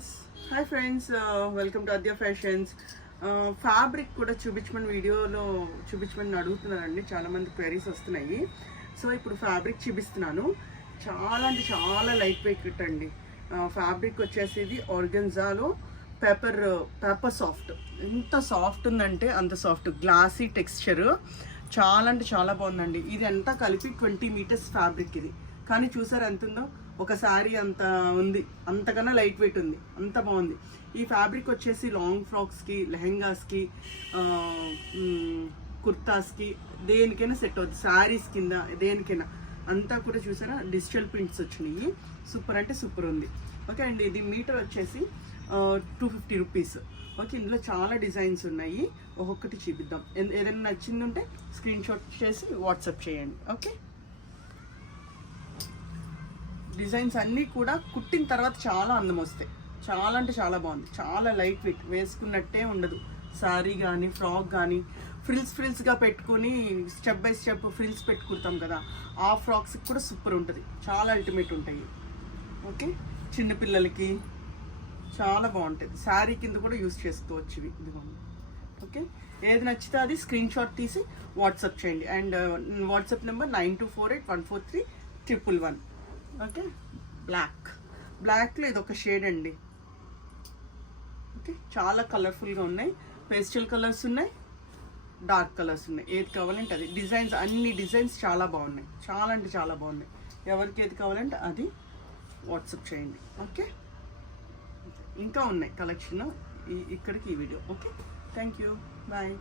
Hi friends, welcome to Aadya fashions. Fabric కూడా చూపించమని వీడియోలో చూపించమని అడుగుతున్నానండి. చాలామంది క్వైరీస్ వస్తున్నాయి. సో ఇప్పుడు ఫ్యాబ్రిక్ చూపిస్తున్నాను. చాలా అంటే చాలా లైట్ వెయిట్ అండి. ఫ్యాబ్రిక్ వచ్చేసి ఇది ఆర్గన్జాలో పేపర్ సాఫ్ట్. ఎంత సాఫ్ట్ ఉందంటే అంత సాఫ్ట్, గ్లాసీ టెక్స్చర్. చాలా అంటే చాలా బాగుందండి. ఇది అంతా కలిపి 20 మీటర్స్ ఫ్యాబ్రిక్ ఇది. కానీ చూసారు ఎంత ఉందో, ఒక శారీ అంత ఉంది, అంతకన్నా లైట్ వెయిట్ ఉంది, అంత బాగుంది. ఈ ఫ్యాబ్రిక్ వచ్చేసి లాంగ్ ఫ్రాక్స్కి, లెహెంగాస్కి, కుర్తాస్కి, దేనికైనా సెట్ అవుతుంది. శారీస్ కింద దేనికైనా అంతా కూడా చూసారా డిజిటల్ ప్రింట్స్ వచ్చినాయి. సూపర్ అంటే సూపర్ ఉంది. ఓకే అండి, ఇది మీటర్ వచ్చేసి 250 రూపీస్. ఓకే, ఇందులో చాలా డిజైన్స్ ఉన్నాయి. ఒక్కొక్కటి చూపిద్దాం. ఏదైనా నచ్చింది ఉంటే స్క్రీన్ షాట్ చేసి వాట్సాప్ చేయండి. ఓకే, డిజైన్స్ అన్నీ కూడా కుట్టిన తర్వాత చాలా అందం వస్తాయి. చాలా అంటే చాలా బాగుంది. చాలా లైట్ వెయిట్, వేసుకున్నట్టే ఉండదు. శారీ కానీ ఫ్రాక్ కానీ ఫ్రిల్స్గా పెట్టుకొని స్టెప్ బై స్టెప్ ఫ్రిల్స్ పెట్టుకుంటాం కదా, ఆ ఫ్రాక్స్కి కూడా సూపర్ ఉంటుంది. చాలా అల్టిమేట్ ఉంటాయి. ఓకే, చిన్నపిల్లలకి చాలా బాగుంటుంది. శారీ కింద కూడా యూస్ చేసుకోవచ్చు ఇవి. ఇదిగోండి. ఓకే, ఏది నచ్చితే అది స్క్రీన్ షాట్ తీసి వాట్సాప్ చేయండి. And WhatsApp number 9248143111. ఓకే, బ్లాక్లో ఇది ఒక షేడ్ అండి. ఓకే, చాలా కలర్ఫుల్గా ఉన్నాయి. పేస్టల్ కలర్స్ ఉన్నాయి, డార్క్ కలర్స్ ఉన్నాయి. ఏది కావాలంటే అది. డిజైన్స్, అన్ని డిజైన్స్ చాలా బాగున్నాయి. చాలా అంటే చాలా బాగున్నాయి. ఎవరికి ఏది కావాలంటే అది వాట్సాప్ చేయండి. ఓకే, ఇంకా ఉన్నాయి కలెక్షన్. ఇక్కడికి ఈ video. Okay, thank you, bye.